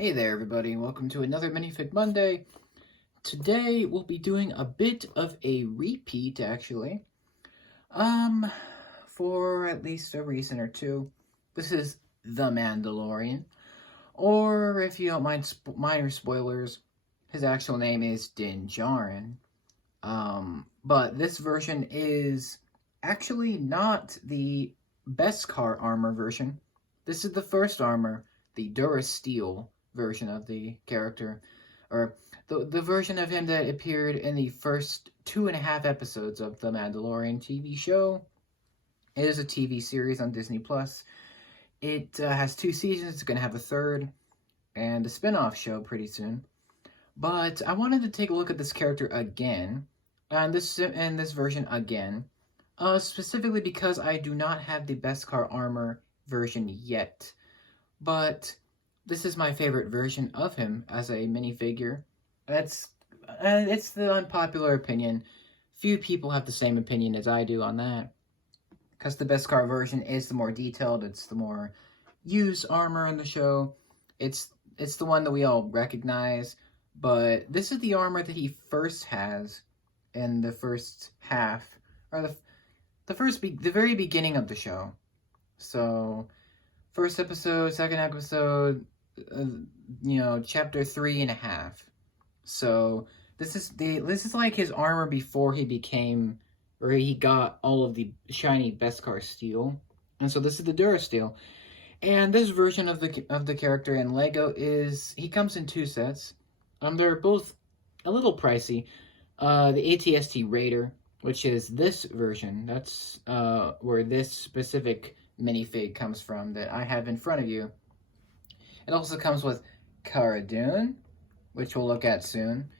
Hey there everybody, welcome to another Minifig Monday. Today we'll be doing a bit of a repeat actually. Um, for at least a reason or two. This is The Mandalorian. Or if you don't mind minor spoilers, his actual name is Din Djarin. But this version is actually not the Beskar armor version. This is the first armor, the Durasteel version of the character, or the version of him that appeared in the first 2.5 episodes of the Mandalorian TV show. It is a TV series on Disney Plus. It has 2 seasons. It's gonna have a third and a spin-off show pretty soon. But I wanted to take a look at this character again, and this version again, specifically because I do not have the Beskar armor version yet. But this is my favorite version of him as a minifigure. It's the unpopular opinion. Few people have the same opinion as I do on that, because the Beskar version is the more detailed. It's the more used armor in the show. It's the one that we all recognize. But this is the armor that he first has in the first half, or the very beginning of the show. So, first episode, second episode, chapter 3.5. So this is like his armor before he became, or he got all of the shiny Beskar steel, and so this is the Durasteel. And this version of the character in Lego he comes in 2 sets. They're both a little pricey. The ATST Raider, which is this version, that's where this specific minifig comes from that I have in front of you. It also comes with Cara Dune, which we'll look at soon,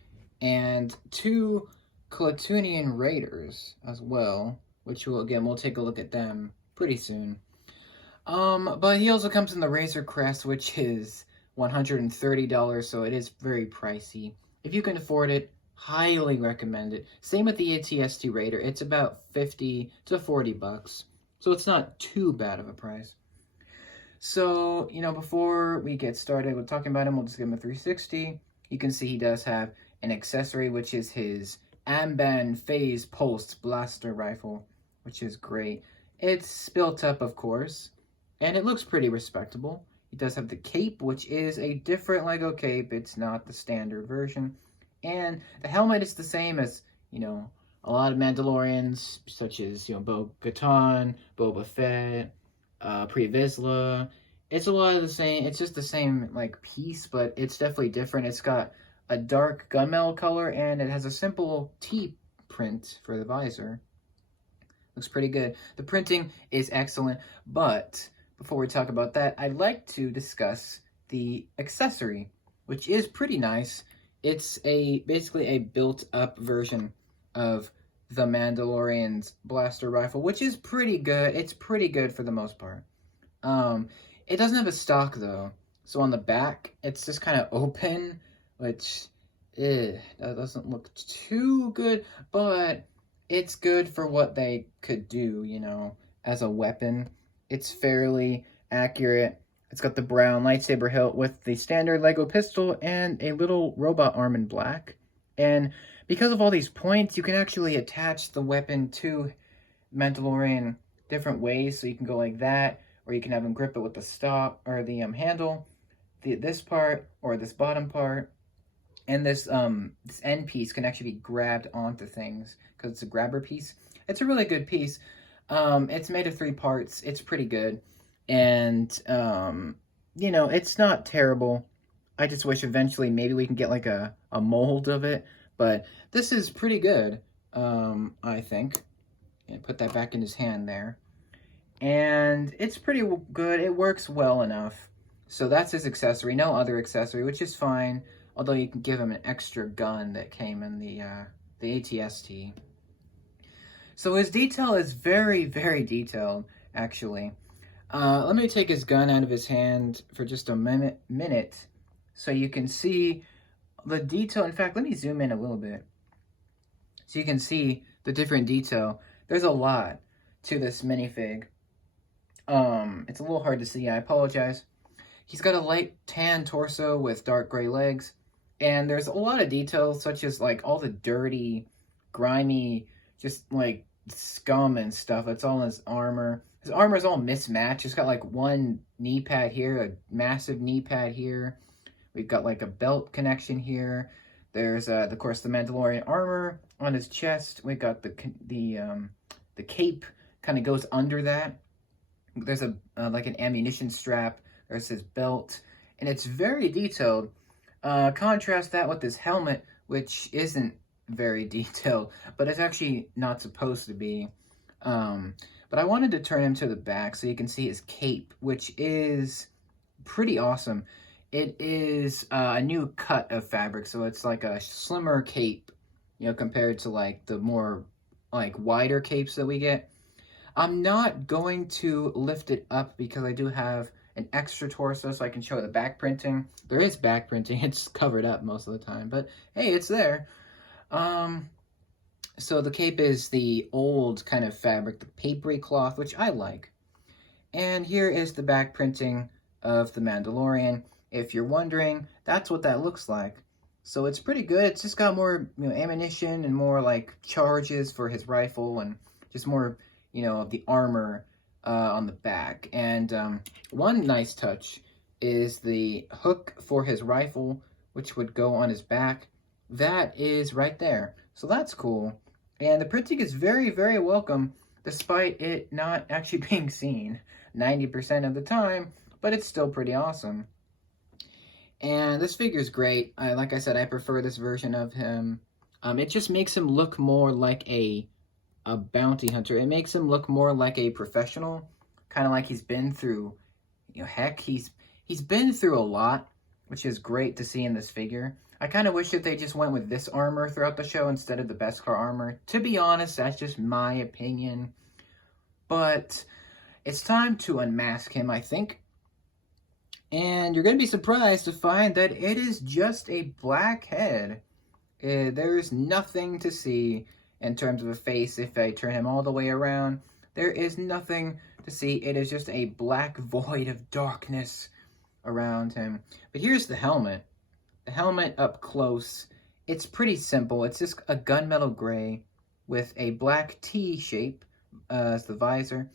and 2 Klatooinian Raiders as well, which we'll take a look at them pretty soon. But he also comes in the Razor Crest, which is $130, so it is very pricey. If you can afford it, highly recommend it. Same with the ATST Raider. It's about 50 to 40 bucks, so it's not too bad of a price. So, before we get started with talking about him, we'll just give him a 360. You can see he does have an accessory, which is his Amban Phase Pulsed Blaster Rifle, which is great. It's built up, of course, and it looks pretty respectable. He does have the cape, which is a different Lego cape. It's not the standard version. And the helmet is the same as, a lot of Mandalorians, such as, Bo-Katan, Boba Fett, Pre Vizsla. It's a lot of the same. It's just the same, piece, but it's definitely different. It's got a dark gunmetal color, and it has a simple T print for the visor. Looks pretty good. The printing is excellent, but before we talk about that, I'd like to discuss the accessory, which is pretty nice. It's basically a built-up version of the Mandalorian's blaster rifle, which is pretty good. It's pretty good for the most part. It doesn't have a stock, though. So on the back, it's just kind of open, which, that doesn't look too good, but it's good for what they could do, as a weapon. It's fairly accurate. It's got the brown lightsaber hilt with the standard Lego pistol and a little robot arm in black. And because of all these points, you can actually attach the weapon to Mandalorian different ways. So you can go like that, or you can have him grip it with the stock or the handle, this part or this bottom part. And this end piece can actually be grabbed onto things because it's a grabber piece. It's a really good piece. It's made of 3 parts. It's pretty good. And, it's not terrible. I just wish eventually maybe we can get like a mold of it. But this is pretty good, I think. And put that back in his hand there. And it's pretty good. It works well enough. So that's his accessory. No other accessory, which is fine. Although you can give him an extra gun that came in the ATST. So his detail is very, very detailed, actually. Let me take his gun out of his hand for just a minute so you can see the detail. In fact, let me zoom in a little bit so you can see the different detail. There's a lot to this minifig. It's a little hard to see. I apologize. He's got a light tan torso with dark gray legs. And there's a lot of details, such as like all the dirty, grimy, just like scum and stuff. It's all in his armor. His armor is all mismatched. It's got like one knee pad here, a massive knee pad here. We've got like a belt connection here. There's, of course, the Mandalorian armor on his chest. We've got the cape kind of goes under that. There's a like an ammunition strap. There's his belt, and it's very detailed. Contrast that with his helmet, which isn't very detailed, but it's actually not supposed to be. But I wanted to turn him to the back so you can see his cape, which is pretty awesome. It is a new cut of fabric, so it's like a slimmer cape, you know, compared to like the more like wider capes that we get. I'm not going to lift it up because I do have an extra torso so I can show the back printing. There is back printing. It's covered up most of the time, but hey, it's there. So the cape is the old kind of fabric, the papery cloth, which I like. And here is the back printing of the Mandalorian. If you're wondering, that's what that looks like. So it's pretty good. It's just got more, you know, ammunition and more like charges for his rifle and just more, you know, of the armor on the back. And one nice touch is the hook for his rifle, which would go on his back. That is right there. So that's cool. And the printing is very, very welcome, despite it not actually being seen 90% of the time, but it's still pretty awesome. And this figure is great. Like I said, I prefer this version of him. It just makes him look more like a bounty hunter. It makes him look more like a professional, kind of like he's been through, you know, heck, he's been through a lot, which is great to see in this figure. I kind of wish that they just went with this armor throughout the show instead of the Beskar armor. To be honest, that's just my opinion. But it's time to unmask him, I think. And you're going to be surprised to find that it is just a black head. There's nothing to see in terms of a face if I turn him all the way around. There is nothing to see. It is just a black void of darkness around him. But here's the helmet. The helmet up close, it's pretty simple. It's just a gunmetal gray with a black T shape as the visor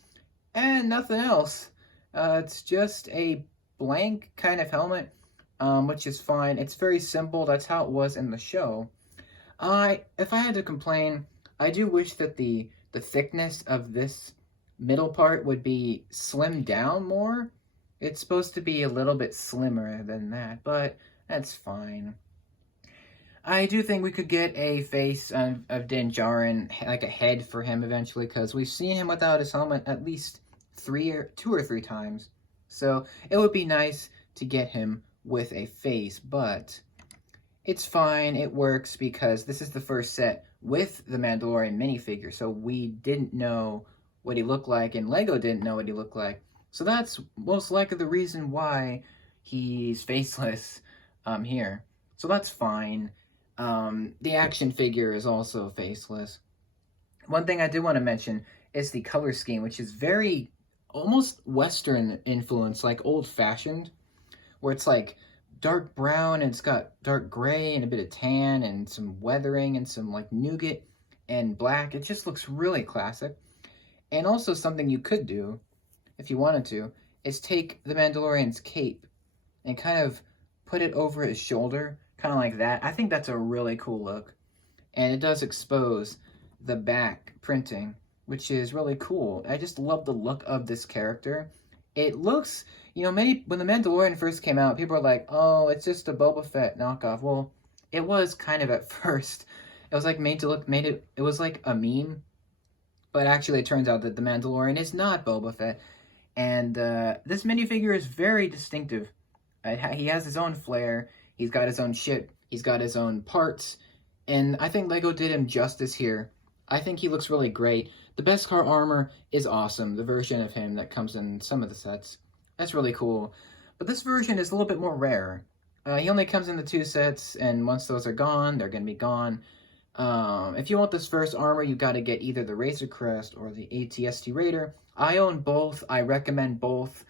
and nothing else. It's just a blank kind of helmet, which is fine. It's very simple. That's how it was in the show. If I had to complain, I do wish that the thickness of this middle part would be slimmed down more. It's supposed to be a little bit slimmer than that, but that's fine. I do think we could get a face of Din Djarin, like a head for him eventually, because we've seen him without his helmet at least two or three times. So it would be nice to get him with a face, but it's fine. It works because this is the first set with the Mandalorian minifigure, so we didn't know what he looked like, and Lego didn't know what he looked like. So that's most likely the reason why he's faceless here. So that's fine. The action figure is also faceless. One thing I did want to mention is the color scheme, which is very almost Western influence, like old-fashioned, where it's like dark brown and it's got dark gray and a bit of tan and some weathering and some like nougat and black. It just looks really classic. And also something you could do, if you wanted to, is take the Mandalorian's cape and kind of put it over his shoulder, kind of like that. I think that's a really cool look. And it does expose the back printing, which is really cool. I just love the look of this character. It looks, you know, when the Mandalorian first came out, people were like, oh, it's just a Boba Fett knockoff. Well, it was kind of at first. It was like it was like a meme. But actually it turns out that the Mandalorian is not Boba Fett. And this minifigure is very distinctive. He has his own flair. He's got his own ship. He's got his own parts. And I think Lego did him justice here. I think he looks really great. The Beskar armor is awesome. The version of him that comes in some of the sets. That's really cool. But this version is a little bit more rare. He only comes in the 2 sets, and once those are gone, they're going to be gone. If you want this first armor, you got to get either the Razor Crest or the AT-ST Raider. I own both. I recommend both.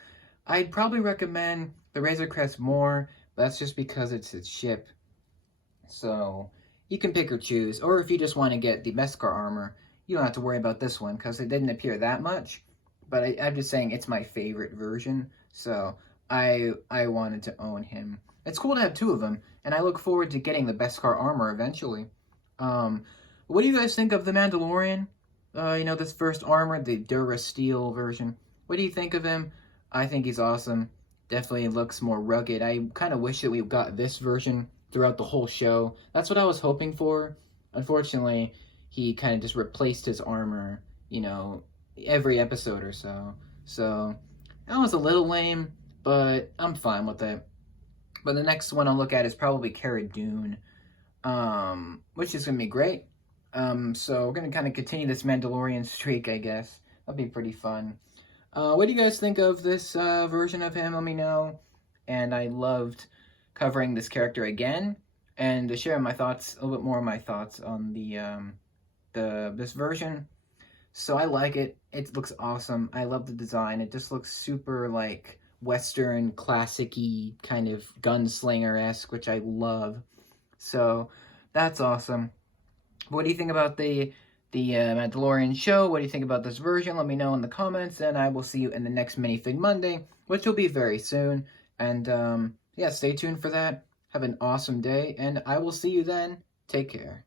I'd probably recommend the Razor Crest more, but that's just because it's its ship. So you can pick or choose. Or if you just want to get the Beskar armor, you don't have to worry about this one because it didn't appear that much. But I'm just saying it's my favorite version, so I wanted to own him. It's cool to have two of them, and I look forward to getting the Beskar armor eventually. What do you guys think of the Mandalorian? This first armor, the Durasteel version. What do you think of him? I think he's awesome. Definitely looks more rugged. I kind of wish that we got this version throughout the whole show. That's what I was hoping for. Unfortunately, he kind of just replaced his armor, every episode or so. So that was a little lame, but I'm fine with it. But the next one I'll look at is probably Cara Dune, which is going to be great. So we're going to kind of continue this Mandalorian streak, I guess. That'll be pretty fun. What do you guys think of this version of him? Let me know. And I loved covering this character again and to share my thoughts, a little bit more of my thoughts on this version. So I like it. It looks awesome. I love the design. It just looks super like Western, classic-y, kind of gunslinger-esque, which I love. So that's awesome. What do you think about the Mandalorian show? What do you think about this version? Let me know in the comments, and I will see you in the next Minifig Monday, which will be very soon. And yeah, stay tuned for that. Have an awesome day, and I will see you then. Take care.